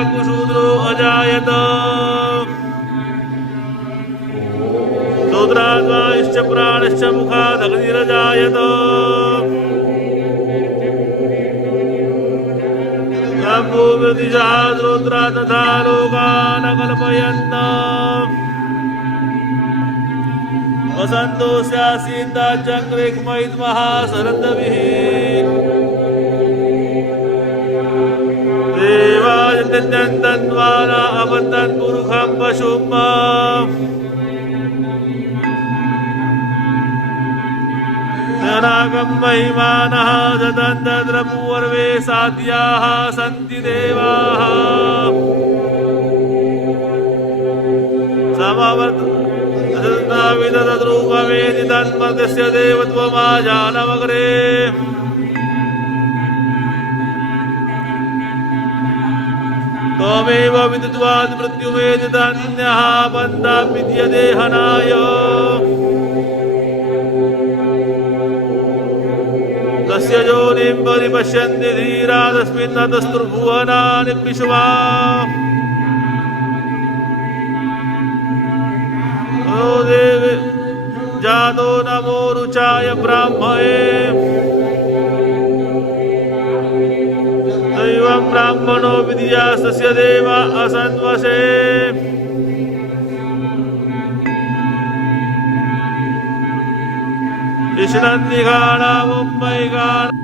पद्राकुशूद्रो अजायत। शूद्राद्वाश्च प्राणश्च मुखादग्निरजायत। भूमृतिजाद्रोद्रा तथा लोकान् तद्यं तद्वारा अवतत्पुरुषं पशुं नागं महिमानः ददन् तद्रपूर्वे साध्याः सन्ति देवाः। समवर्तविदतद्रूपमेति तन्मर्दस्य देवत्वमाजानमग्रे त्वमेव विदित्वात् मृत्युमेति तन्यः बन्धा विद्यते हनाय तस्य योनिं परिपश्यन्ति धीरा तस्मिन् ततस्तुर्भुवनानि विश्वा जातो नमो रुचाय ब्राह्मणे। ब्राह्मणो विद्यास्तस्य देव असन्वसे कृष्णन्निघाणा मुम्बैगाण